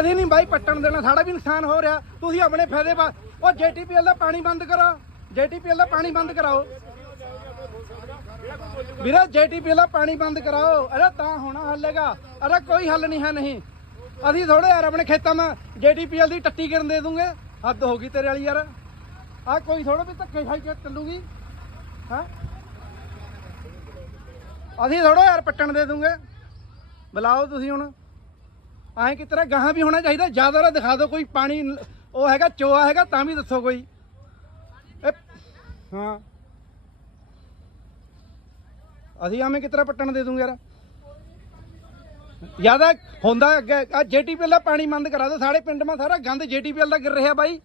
ਅਸੀਂ ਨਹੀਂ ਬਾਈ ਪੱਟਣ ਦੇਣਾ, ਸਾਡਾ ਵੀ ਨੁਕਸਾਨ ਹੋ ਰਿਹਾ। ਤੁਸੀਂ ਆਪਣੇ ਫਾਇਦੇ ਪਾ ਉਹ ਜੀਟੀਪੀਐਲ ਦਾ ਪਾਣੀ ਬੰਦ ਕਰੋ ਜੀਟੀਪੀਐਲ ਦਾ ਪਾਣੀ ਬੰਦ ਕਰਾਓ। ਵੀਰੇ, ਜੀਟੀਪੀਐਲ ਦਾ ਪਾਣੀ ਬੰਦ ਕਰਾਓ। ਅਰੇ ਤਾਂ ਹੋਣਾ ਹੱਲੇਗਾ। ਅਰੇ ਕੋਈ ਹੱਲ ਨਹੀਂ ਹੈ, ਨਹੀਂ। ਅਸੀਂ ਥੋੜੇ ਯਾਰ ਆਪਣੇ ਖੇਤਾਂ 'ਮਾ ਜੀਟੀਪੀਐਲ ਦੀ ਟੱਟੀ ਕਰਨ ਦੇ ਦੂੰਗੇ। ਹੱਦ ਹੋ ਗਈ ਤੇਰੇ ਵਾਲੀ ਯਾਰ। ਆ ਕੋਈ ਥੋੜਾ ਵੀ ਧੱਕੇ ਖਾਈ ਕੇ ਚੱਲੂਗੀ। ਹਾਂ? ਅਸੀਂ ਥੋੜਾ ਯਾਰ ਪੱਟਣ ਦੇ ਦੂੰਗੇ। ਬੁਲਾਓ ਤੁਸੀਂ ਹੁਣ। ਐਂ ਕਿ ਤਰ੍ਹਾਂ ਗਾਹਾਂ ਵੀ ਹੋਣਾ ਚਾਹੀਦਾ। ਜ਼ਿਆਦਾ ਦਿਖਾ ਦਿਓ ਕੋਈ ਪਾਣੀ, ਉਹ ਹੈਗਾ, ਚੋਆ ਹੈਗਾ, ਤਾਂ ਵੀ ਦੱਸੋ ਕੋਈ। ਹਾਂ। ਅਸੀਂ ਐਵੇਂ ਕਿ ਤਰ੍ਹਾਂ ਪੱਟਣ ਦੇ ਦੂੰਗੇ ਯਾਰ। ਜ਼ਿਆਦਾ ਹੁੰਦਾ ਅੱਗੇ। ਆ ਜੀਟੀਪੀਐਲ ਦਾ ਪਾਣੀ ਬੰਦ ਕਰਾ ਦਿਓ। ਸਾਡੇ ਪਿੰਡ ਮਾ ਸਾਰਾ ਗੰਦ ਜੀਟੀਪੀਐਲ ਦਾ ਗਿਰ ਰਿਹਾ ਬਾਈ।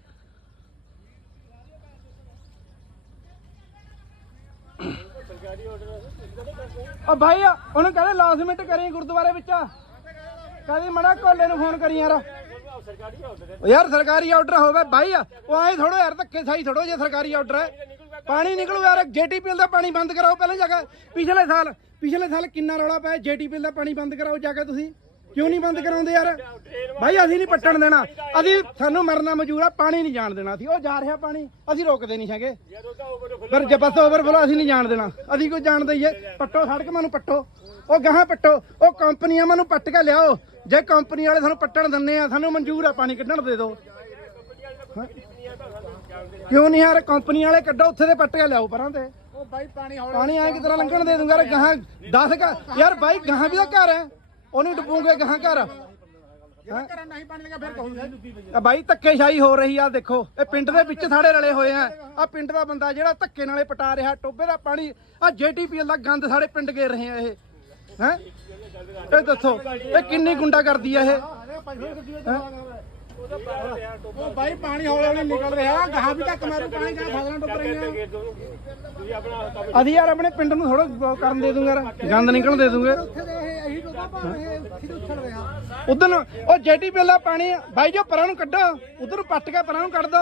ਉਹ ਭਾਈ, ਉਹਨੂੰ ਕਹਿੰਦੇ ਲਾਜ਼ਮਿਟ ਕਰੀ ਗੁਰਦੁਆਰੇ ਵਿੱਚ। ਕਹਿੰਦੀ ਮੜਾ ਕੋਲੇ ਨੂੰ ਫੋਨ ਕਰੀ ਯਾਰ। ਉਹ ਯਾਰ, ਸਰਕਾਰੀ ਆਰਡਰ ਹੋਵੇ ਭਾਈ, ਉਹ ਆਏ ਥੋੜੋ ਯਾਰ, ਧੱਕੇ ਸਾਈ ਥੋੜੋ ਜੇ ਸਰਕਾਰੀ ਆਰਡਰ ਹੈ। ਪਾਣੀ ਨਿਕਲੂ ਯਾਰ ਜੀਟੀਪੀਐਲ ਦਾ ਪਾਣੀ ਬੰਦ ਕਰਾਓ ਪਹਿਲੇ ਜਾ ਕੇ। ਪਿਛਲੇ ਸਾਲ ਪਿਛਲੇ ਸਾਲ ਕਿੰਨਾ ਰੌਲਾ ਪਿਆ ਜੀਟੀਪੀਐਲ ਦਾ ਪਾਣੀ ਬੰਦ ਕਰਾਓ ਜਾ ਕੇ ਤੁਸੀਂ। ਕਿਉਂ ਨਹੀਂ ਬੰਦ ਕਰਾਉਂਦੇ ਯਾਰ? ਭਾਈ ਅਸੀਂ ਨਹੀਂ ਪੱਟਣ ਦੇਣਾ। ਅਸੀਂ ਸਾਨੂੰ ਮਰਨਾ ਮਜੂਰ ਆ ਪਾਣੀ ਨਹੀਂ ਜਾਣ ਦੇਣਾ ਅਸੀਂ। ਉਹ ਜਾ ਰਿਹਾ ਪਾਣੀ ਅਸੀਂ ਰੋਕਦੇ ਨਹੀਂ ਹੈਗੇ। ਪਰ ਜੇ ਬਸ ਓਵਰਫਲੋ ਅਸੀਂ ਨਹੀਂ ਜਾਣ ਦੇਣਾ। ਅਸੀਂ ਕੋਈ ਜਾਣ ਦਈਏ ਪੱਟੋ ਸੜਕ ਨੂੰ ਪੱਟੋ। ਉਹ ਗਾਹਾਂ ਪੱਟੋ। ਉਹ ਕੰਪਨੀਆਂ ਮੈਨੂੰ ਪੱਟ ਕੇ ਲਿਆਓ। ਜੇ ਕੰਪਨੀ ਵਾਲੇ ਸਾਨੂੰ ਪੱਟਣ ਦਿੰਦੇ ਆ ਸਾਨੂੰ ਮਨਜ਼ੂਰ ਆ ਪਾਣੀ ਕੱਢਣ ਦੇ ਦਿਓ? ਕਿਉਂ ਨਹੀਂ ਯਾਰ? ਕੰਪਨੀ ਵਾਲੇ ਕੱਢੋ ਉੱਥੇ ਦੇ ਪੱਟ ਕੇ ਲਿਆਓ ਪਰਾਂ ਤੇ। ਉਹ ਬਾਈ ਪਾਣੀ ਹੌਲਾ ਪਾਣੀ ਐ ਕਿਤਰਾ ਲੰਘਣ ਦੇ ਦੂੰਗਾ? ਯਾਰ ਗਾਹਾਂ 10 ਘਰ ਯਾਰ ਬਾਈ ਗਾਹਾਂ ਵੀ ਤਾਂ ਘਰ ਹੈ ਉਹਨੂੰ ਡੁੱਬੂਗੇ ਗਾਹਾਂ ਘਰ? ਨਹੀਂ ਫਿਰ ਕਹੂੰਗੀ ਆ ਬਾਈ ਧੱਕੇਸ਼ਾਹੀ ਹੋ ਰਹੀ ਆ ਦੇਖੋ। ਇਹ ਪਿੰਡ ਦੇ ਵਿੱਚ ਸਾਡੇ ਰਲੇ ਹੋਏ ਆ। ਆ ਪਿੰਡ ਦਾ ਬੰਦਾ ਜਿਹੜਾ ਧੱਕੇ ਨਾਲੇ ਪਟਾ ਰਿਹਾ ਟੋਬੇ ਦਾ ਪਾਣੀ ਆ ਜੀਟੀਪੀਐਲ ਦਾ ਗੰਦ ਸਾਡੇ ਪਿੰਡ ਘੇਰ ਰਹੇ ਆ ਇਹ। ਹੈ? ਇਹ ਦੱਸੋ ਇਹ ਕਿੰਨੀ ਗੁੰਡਾ ਕਰਦੀ ਆ ਇਹ? ਉਹ ਬਾਈ ਪਾਣੀ ਹੌਲੇ ਹੌਲੇ ਨਿਕਲ ਰਿਹਾ ਗਾਹਾਂ ਵੀ ਤੱਕ ਮਾਰੂ ਪਾਣੀ ਜਾਂ ਫਸਲਾਂ ਡੁੱਬ ਰਹੀਆਂ। ਅਸੀਂ ਯਾਰ ਆਪਣੇ ਪਿੰਡ ਨੂੰ ਥੋੜਾ ਕਰਨ ਦੇ ਦੂੰਗਾ ਗੰਦ ਨਿਕਲਣ ਦੇ ਦੂੰਗੇ। ਉਧਰ ਉਹ ਜੀਟੀਪੀਐਲ ਦਾ ਪਾਣੀ ਬਾਈ ਜੋ ਪਰਾਂ ਨੂੰ ਕੱਢੋ ਉਧਰ ਨੂੰ ਪੱਟ ਕੇ ਪਰਾਂ ਨੂੰ ਕੱਢ ਦੋ।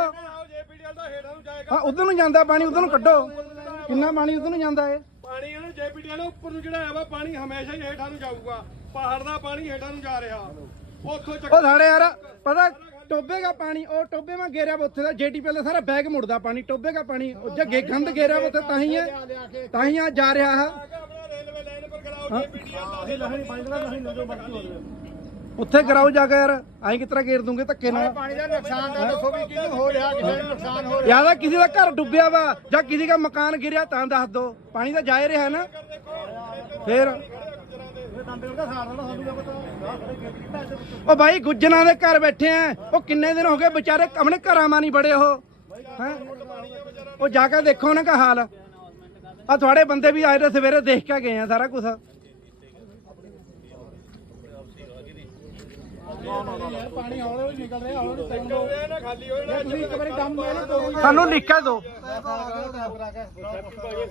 ਹਾਂ ਉਧਰ ਨੂੰ ਜਾਂਦਾ ਪਾਣੀ ਉਧਰ ਨੂੰ ਕੱਢੋ। ਕਿੰਨਾ ਪਾਣੀ ਉਧਰ ਨੂੰ ਜਾਂਦਾ ਏ? ਪਾਣੀ ਇਹਨੂੰ ਜੇਪੀਟੀ ਨੂੰ ਉੱਪਰ ਨੂੰ ਚੜਾਇਆ ਵਾ ਪਾਣੀ ਹਮੇਸ਼ਾ ਹੀ ਹੇਠਾਂ ਨੂੰ ਜਾਊਗਾ। ਪਹਾੜ ਦਾ ਪਾਣੀ ਹੇਠਾਂ ਨੂੰ ਜਾ ਰਿਹਾ। ਉੱਥੋਂ ਚੱਕ ਉਹ ਸਾਡੇ ਯਾਰ ਪਤਾ ਟੋਬੇ ਦਾ ਪਾਣੀ ਉਹ ਟੋਬੇ ਮਾ ਗੇਰਿਆ ਉੱਥੇ ਦਾ ਜੀਟੀਪੀ ਦਾ ਸਾਰਾ ਬੈਗ ਮੁੜਦਾ ਪਾਣੀ ਟੋਬੇ ਦਾ ਪਾਣੀ ਉਹ ਜੇ ਗੰਦ ਗੇਰਿਆ ਉੱਥੇ ਤਾਂ ਹੀ ਹੈ ਤਾਂ ਹੀ ਆ ਜਾ ਰਿਹਾ ਹੈ ਉੱਥੇ ਕਰਾਓ ਜਾ ਕੇ ਯਾਰ ਐਂ ਕਿਸ ਤਰ੍ਹਾਂ ਗੇਰ ਦੂੰਗੇ ਧੱਕੇ ਨਾਲ। ਪਾਣੀ ਦਾ ਨੁਕਸਾਨ ਦਾ ਦੱਸੋ ਵੀ ਕਿਹਨੂੰ ਹੋ ਰਿਹਾ ਕਿਸੇ ਨੂੰ ਨੁਕਸਾਨ ਹੋ ਯਾਦਾ ਕਿਸੇ ਦਾ ਘਰ ਡੁੱਬਿਆ ਵਾ ਜਾਂ ਕਿਸੇ ਦਾ ਮਕਾਨ ਗਿਰਿਆ ਤਾਂ ਦੱਸ ਦੋ। ਪਾਣੀ ਤਾਂ ਜਾ ਹੀ ਰਿਹਾ ਨਾ। ਫੇਰ? ਉਹ ਭਾਈ ਗੁੱਜਣਾ ਦੇ ਘਰ ਬੈਠੇ ਆ। ਉਹ ਕਿੰਨੇ ਦਿਨ ਹੋ ਗਏ ਵਿਚਾਰੇ ਆਪਣੇ ਘਰਾਂ ਮਾ ਨਹੀਂ ਬੜੇ ਉਹ। ਹੈ? ਉਹ ਜਾ ਕੇ ਦੇਖੋ ਉਹਨਾਂ ਦਾ ਹਾਲ। ਆ ਤੁਹਾਡੇ ਬੰਦੇ ਵੀ ਆਏ ਤੇ ਸਵੇਰੇ ਦੇਖ ਕੇ ਗਏ ਆ ਸਾਰਾ ਕੁਝ ਰਿਹਾ ਪਾਣੀ ਹੌਲੇ ਹੌਲੇ ਨਿਕਲ ਰਿਹਾ ਹੌਲੇ ਹੌਲੇ ਪੈਂਦਾ ਇਹ ਨਾ ਖਾਲੀ ਹੋਏ ਨਾ ਤੁਸੀਂ ਇੱਕ ਵਾਰੀ ਦਮ ਦੇ। ਨਾ ਤੋੜੋ ਸਾਨੂੰ ਲਿਖ ਕੇ ਦਿਓ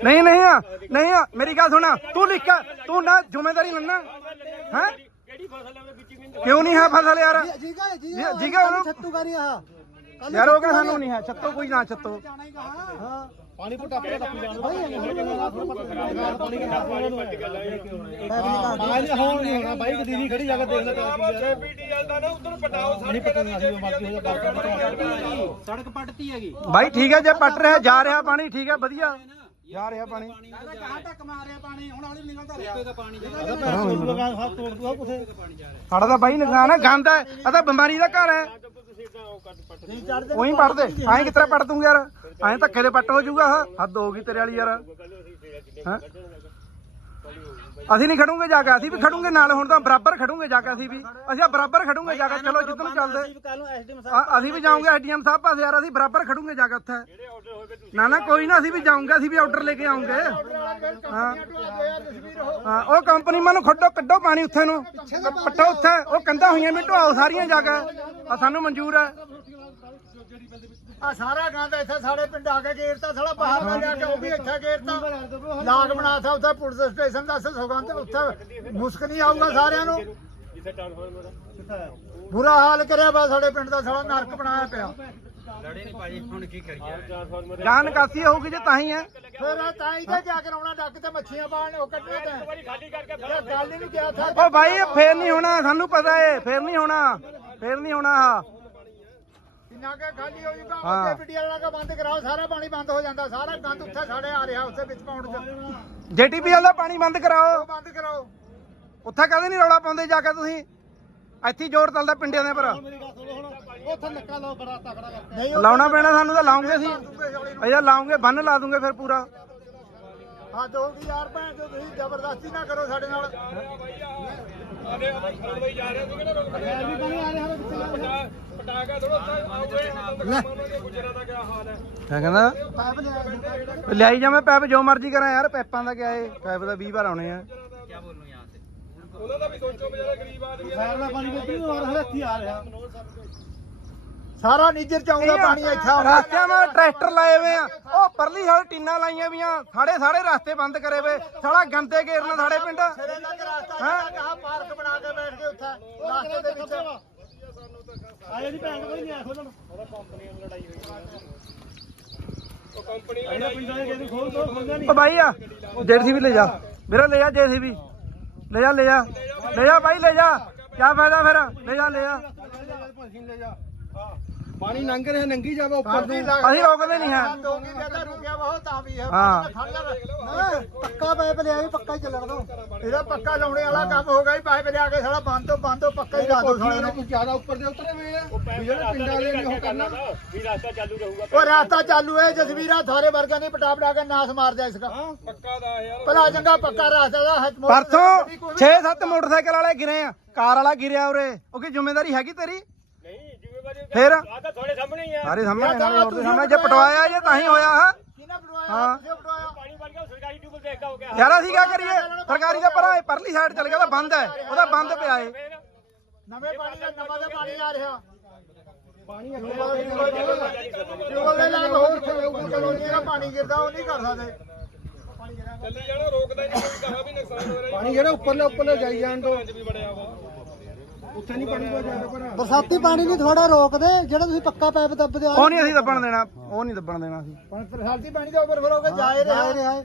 ਨਹੀਂ ਨਹੀਂ ਆ ਨਹੀਂ ਆ ਮੇਰੀ ਗੱਲ ਸੁਣਾ ਤੂੰ ਲਿਖ ਤੂੰ ਨਾ ਜ਼ਿੰਮੇਵਾਰੀ ਲੈਣਾ। ਹੈ? ਕਿਉਂ ਨਹੀਂ ਹੈ ਫਸਲ ਯਾਰ? ਜੀਗਾ ਜੀਗਾ ਉਹਨੂੰ? ਛੱਤੂ ਕਰੀ ਆ। ਯਾਰ ਉਹ ਕਹਿੰਦਾ ਸਾਨੂੰ ਨਹੀਂ ਹੈ ਛੱਤੋ ਕੋਈ ਨਾ ਛੱਤੋ। ਜਾਣਾ ਪਾਣੀ ਪੁੱਟਾ ਆਪੇ ਟੱਪ ਜਾਣਾ। ਭਾਈ ਪਾਣੀ ਹੋਣ ਨਹੀਂ ਹੋਣਾ ਬਾਈ ਦੀਦੀ ਖੜੀ ਜਾ ਕੇ ਦੇਖ ਲੈ ਜੇਪੀਟੀ ਦਾ ਨਾ ਉਧਰ ਪਟਾਓ ਸੜਕ ਸੜਕ ਪੱਟਤੀ ਹੈਗੀ। ਬਾਈ ਠੀਕ ਹੈ ਜੇ ਪਟ ਰਿਹਾ ਜਾ ਰਿਹਾ ਪਾਣੀ ਠੀਕ ਹੈ ਵਧੀਆ। ਜਾ ਰਿਹਾ ਪਾਣੀ। ਕਹਾਂ ਤੱਕ ਮਾਰਿਆ ਪਾਣੀ ਹੁਣ ਹੌਲੀ ਨਿਕਲਦਾ ਰਿਹਾ। ਦਾ ਪਾਣੀ ਸਾਡਾ ਤਾਂ ਬਾਈ ਨੁਕਸਾਨ ਹੈ ਗੰਦ ਹੈ ਇਹ ਤਾਂ ਬਿਮਾਰੀ ਦਾ ਘਰ ਹੈ। ਉਹੀ ਪੜਦੇ ਐਂ ਕਿਤਰਾ ਪੜ ਦੂੰਗਾ ਯਾਰ ਐਂ ਧੱਕੇ ਦੇ ਪੱਟ ਹੋ ਜਾਊਗਾ। ਹੱਦ ਹੋ ਗਈ ਤੇਰੇ ਵਾਲੀ ਯਾਰ ਹੈਂ? ਅਸੀਂ ਨਹੀਂ ਖੜੂਗੇ ਜਾ ਕੇ, ਅਸੀਂ ਵੀ ਖੜੂਗੇ ਨਾਲ, ਹੁਣ ਤਾਂ ਬਰਾਬਰ ਖੜੂਗੇ ਜਾ ਕੇ ਅਸੀਂ ਵੀ। ਅਸੀਂ ਆ ਬਰਾਬਰ ਖੜੂਗੇ ਜਾ ਕੇ, ਚਲੋ ਜਿੱਦਨ ਚੱਲਦੇ। ਆ- ਅਸੀਂ ਵੀ ਜਾਵਾਂਗੇ ਐਡੀਐਮ ਸਾਹਿਬ ਪਾਸੇ ਯਾਰ, ਅਸੀਂ ਬਰਾਬਰ ਖੜੂਗੇ ਜਾ ਕੇ ਉੱਥੇ। ਨਾ ਨਾ, ਕੋਈ ਨਾ, ਅਸੀਂ ਵੀ ਜਾਵਾਂਗੇ ਅਸੀਂ ਵੀ ਆਰਡਰ ਲੈ ਕੇ ਆਉਂਗੇ ਹਾਂ। ਹਾਂ, ਉਹ ਕੰਪਨੀ ਮੈਨੂੰ ਖੱਡੋ, ਕੱਢੋ ਪਾਣੀ ਉੱਥੇ ਨੂੰ। ਪੱਟੋ ਉੱਥੇ, ਉਹ ਕੰਧਾਂ ਹੋਈਆਂ ਵੀ ਢਵਾਓ ਸਾਰੀਆਂ ਜਾ ਕੇ। ਆ ਸਾਨੂੰ ਮਨਜ਼ੂਰ ਹੈ। ਆ ਸਾਰਾ ਗੰਦ ਇੱਥੇ ਸਾਡੇ ਪਿੰਡ ਆ ਕੇ ਗੇਰਤਾ ਸਾਲਾ ਬਾਹਰ ਦਾ ਲਿਆ ਕੇ ਉਹ ਵੀ ਇੱਥੇ ਗੇਰਤਾ ਲਾਗ ਬਣਾਤਾ ਉੱਥੇ ਪੁਲਿਸ ਸਟੇਸ਼ਨ ਦਾ ਸੁਗੰਧ ਉੱਥੇ ਮੁਸਕ ਨਹੀਂ ਆਊਗਾ ਸਾਰਿਆਂ ਨੂੰ। ਬੁਰਾ ਹਾਲ ਕਰਿਆ ਬਾ ਸਾਡੇ ਪਿੰਡ ਦਾ ਸਾਲਾ ਨਰਕ ਬਣਾਇਆ ਪਿਆ। ਜਾਂ ਨਿਕਾਸੀ ਹੋਊਗੀ ਜੇ ਤਾਂ ਹੀ ਹੈ। ਫਿਰ ਤਾਂ ਹੀ ਤੇ ਕਰਾਉਣਾ ਡੱਕ ਤੇ ਮੱਛੀਆਂ ਪਾਣ ਉਹ ਕੱਢਣੇ ਤੇ। ਖਾਲੀ ਕਰਕੇ ਗੱਲ ਹੀ ਨਹੀਂ ਕਿਹਾ ਥਾ। ਓ ਭਾਈ ਫੇਰ ਨਹੀਂ ਹੋਣਾ ਸਾਨੂੰ ਪਤਾ ਏ ਫੇਰ ਨਹੀਂ ਹੋਣਾ ਫੇਰ ਨਹੀਂ ਹੋਣਾ। ਕਿੰਨਾ ਕੇ ਖਾਲੀ ਹੋ ਜੂਗਾ ਹਾਂ। ਉਹਦੇ ਪਿੱਡੀਆਂ ਵਾਲਾ ਕਾ ਬੰਦ ਕਰਾਓ ਸਾਰਾ ਪਾਣੀ ਬੰਦ ਹੋ ਜਾਂਦਾ ਸਾਰਾ ਗੰਦ ਉੱਥੇ ਸਾਡੇ ਆ ਰਿਹਾ ਉੱਥੇ ਵਿੱਚ ਪਾਉਣ ਚ। ਜੀਟੀਪੀਐਲ ਦਾ ਪਾਣੀ ਬੰਦ ਕਰਾਓ। ਉਹ ਬੰਦ ਕਰਾਓ। ਉੱਥੇ ਕਦੇ ਨਹੀਂ ਰੌਲਾ ਪਾਉਂਦੇ ਜਾ ਕੇ ਤੁਸੀਂ। ਇੱਥੇ ਹੀ ਜ਼ੋਰ ਚੱਲਦਾ ਪਿੰਡਿਆਂ ਦੇ ਪਰ ਉੱਥੇ ਨੱਕਾ ਲਾਓ ਬੜਾ ਤਕੜਾ ਕਰਕੇ ਨਹੀਂ ਲਾਉਣਾ ਪੈਣਾ ਸਾਨੂੰ ਤਾਂ ਲਾਉਂਗੇ ਸੀ ਅਜਾ ਲਾਉਂਗੇ ਬੰਨ ਲਾ ਦੂੰਗੇ ਫਿਰ ਪੂਰਾ। ਹਾਂ ਦੋ ਕੀ ਯਾਰ ਭੈਣ ਜੋ ਤੁਸੀਂ ਜ਼ਬਰਦਸਤੀ ਨਾ ਕਰੋ ਸਾਡੇ ਨਾਲ। ਆਦੇ ਆਦੇ ਜਾ ਰਹੇ ਸੀ ਕਿਹੜਾ ਪਟਾਕਾ ਥੋੜਾ ਆਉਗੇ ਗੁਜਰਾਂ ਦਾ ਕੀ ਹਾਲ ਹੈ? ਕਿਆ ਕਹਿੰਦਾ ਲਿਆਈ ਜਾ ਮੈਂ ਪੈਪ ਜੋ ਮਰਜ਼ੀ ਕਰਾਂ ਯਾਰ ਪੈਪਾਂ ਦਾ ਕਿਆ ਏ ਪੈਪ ਦਾ 20 ਵਾਰ ਆਉਣੇ ਆ। ਉਹਨਾਂ ਦਾ ਵੀ ਸੋਚੋ ਬੇਚਾਰਾ ਗਰੀਬ ਆਦਮੀ ਹੈ ਖੈਰ ਦਾ ਪਾਣੀ ਹੋਰ ਆ ਰਿਹਾ। ਸਾਰਾ ਨੀਜਰ ਚਾਉਂਦਾ ਪਾਣੀ ਇੱਥੇ ਆਉਂਦਾ। ਰਸਤਿਆਂ 'ਮਾ ਟਰੈਕਟਰ ਲਾਏ ਹੋਏ ਆ। ਉਹ ਪਰਲੀ ਹਾਲ ਟੀਨਾਂ ਲਾਈਆਂ ਵੀਆਂ ਸਾਡੇ ਸਾਰੇ ਰਸਤੇ ਬੰਦ ਕਰੇ ਵੇ। ਸਾਲਾ ਗੰਦੇ ਘੇਰਨ ਸਾਡੇ ਪਿੰਡ। ਸਿਰੇ ਤੱਕ ਰਸਤਾ ਜਿਹੜਾ ਕਹਾ ਪਾਰਕ ਬਣਾ ਕੇ ਬੈਠ ਕੇ ਉੱਥੇ ਰਸਤੇ ਦੇ ਵਿੱਚ। ਭੈਣ ਕੋਈ ਨਹੀਂ ਆ ਖੋਲਣ। ਉਹ ਕੰਪਨੀ ਇਹਨਾਂ ਪਿੰਡਾਂ ਦੇ ਕਿਹਨੂੰ ਖੋਲ ਦੋ ਖੋਲਦਾ ਓ ਬਾਈ ਆ ਜੇਸੀ ਵੀ ਲੈ ਜਾ। ਵੀਰੇ ਲੈ ਜਾ ਜੇਸੀ ਵੀ ਲੈ ਜਾ ਲੈ ਜਾ। ਲੈ ਜਾ ਬਾਈ ਲੈ ਜਾ। ਕੀ ਫਾਇਦਾ ਫਿਰ? ਲੈ ਜਾ ਲੈ ਜਾ। ਪਾਣੀ ਲੰਘ ਰਿਹਾ ਨੰਗੀ ਜਾਵੇ ਅਸੀਂ ਅਸੀਂ ਰੋਕਦੇ ਨਹੀਂ ਹੈ। ਦੋ ਕੀ ਕਹਿੰਦਾ ਰੁਕਿਆ ਵਾ ਉਹ ਤਾਂ ਵੀ ਹੈ। ਹਾਂ। ਪੱਕਾ ਪਾਈਪ ਲਿਆ ਵੀ ਪੱਕਾ ਹੀ ਚੱਲਣ ਦੋ ਇਹਦਾ ਪੱਕਾ ਲਾਉਣੇ ਵਾਲਾ ਕੰਮ ਹੋ ਗਿਆ ਹੀ ਪਾਈਪ ਲਿਆ ਕੇ ਸਾਲਾ ਬੰਦ ਤੋਂ ਬੰਦ ਤੋਂ ਪੱਕਾ ਹੀ ਲਾ ਦੋ ਸਾਲੇ ਨੂੰ। ਜ਼ਿਆਦਾ ਉੱਪਰ ਦੇ ਉਤਰੇ ਹੋਏ ਆ ਜਿਹੜੇ ਪਿੰਡਾਂ ਵਾਲੇ ਨੇ ਉਹ ਕਰਨਾ। ਉਹ ਰਾਸਤਾ ਚਾਲੂ ਹੈ ਜਸਵੀਰਾ ਥਾਰੇ ਵਰਗਾ ਨਹੀਂ ਪਟਾ ਪਟਾ ਕੇ ਨਾਸ ਮਾਰ ਦਿਆ ਇਸਕਾ ਪੱਕਾ ਦਾ ਯਾਰ। ਭਲਾ ਚੰਗਾ ਪੱਕਾ ਰਾਸਤਾ ਦਾ ਹੱਥ ਮੋੜ ਪਰਸੋਂ 6-7 ਮੋਟਰਸਾਈਕਲ ਵਾਲੇ ਗਿਰੇ ਆ। ਕਾਰ ਵਾਲਾ ਗਿਰਿਆ ਉਰੇ। ਉਹ ਕੀ ਜ਼ਿੰਮੇਵਾਰੀ ਹੈਗੀ ਤੇਰੀ? ਫਿਰ? ਤੁਹਾਡੇ ਸਾਹਮਣੇ ਹੀ ਆ। ਸਾਰੇ ਸਾਹਮਣੇ ਸਾਰੇ ਹੋਰ ਦੇ ਸਾਹਮਣੇ। ਜੇ ਪਟਵਾਇਆ ਜੇ ਤਾਂ ਹੀ ਹੋਇਆ ਹੈ। ਕਿਹਨੇ ਪਟਵਾਇਆ। ਤੁਸੀਂ ਪਟਵਾਇਆ ਪਾਣੀ ਗਿਆ ਸਰਕਾਰੀ ਟਿਊਬਲ ਦੇਖਦਾ ਹੋ ਗਿਆ ਯਾਰ ਅਸੀਂ ਕੀ ਕਰੀਏ? ਸਰਕਾਰੀ ਦਾ ਭਰਾ ਇਹ ਪਰਲੀ ਸਾਈਡ ਚਲ ਗਿਆ ਤਾਂ ਬੰਦ ਹੈ ਉਹਦਾ ਬੰਦ ਪਿਆ ਏ ਨਵੇਂ ਪਾਣੀ ਦਾ ਨਵਾਂ ਦਾ ਪਾਣੀ ਆ ਰਿਹਾ। ਪਾਣੀ ਟਿਊਬਲ ਦੇ ਨਾਲ ਹੋਰ ਕਲੋਨੀ ਦਾ ਪਾਣੀ ਗਿਰਦਾ ਉਹ ਨਹੀਂ ਕਰ ਸਕਦੇ। ਚੱਲੀ ਜਾਣਾ ਰੋਕਦਾ ਨਹੀਂ ਕੋਈ ਕਹਾ ਵੀ ਨੁਕਸਾਨ ਹੋ ਰਿਹਾ। ਪਾਣੀ ਜਿਹੜਾ ਉੱਪਰਲੇ ਉੱਪਰਲੇ ਜਾਈ ਜਾਣ ਤੋਂ। ਉੱਥੇ ਨਹੀਂ ਪੜੂਗਾ ਜ਼ਿਆਦਾ ਪਰ ਬਰਸਾਤੀ ਪਾਣੀ ਨਹੀਂ ਥੋੜਾ ਰੋਕਦੇ ਜਿਹੜਾ ਤੁਸੀਂ ਪੱਕਾ ਪਾਈਪ ਦੱਬਦੇ ਉਹ ਨਹੀਂ ਅਸੀਂ ਦੱਬਣ ਦੇਣਾ ਉਹ ਨਹੀਂ ਦੱਬਣ ਦੇਣਾ ਅਸੀਂ। ਬਰਸਾਤੀ ਪਾਣੀ ਦੇ ਉੱਪਰ ਫਿਰ ਹੋ ਕੇ ਜਾ ਹੀ। ਰਿਹਾ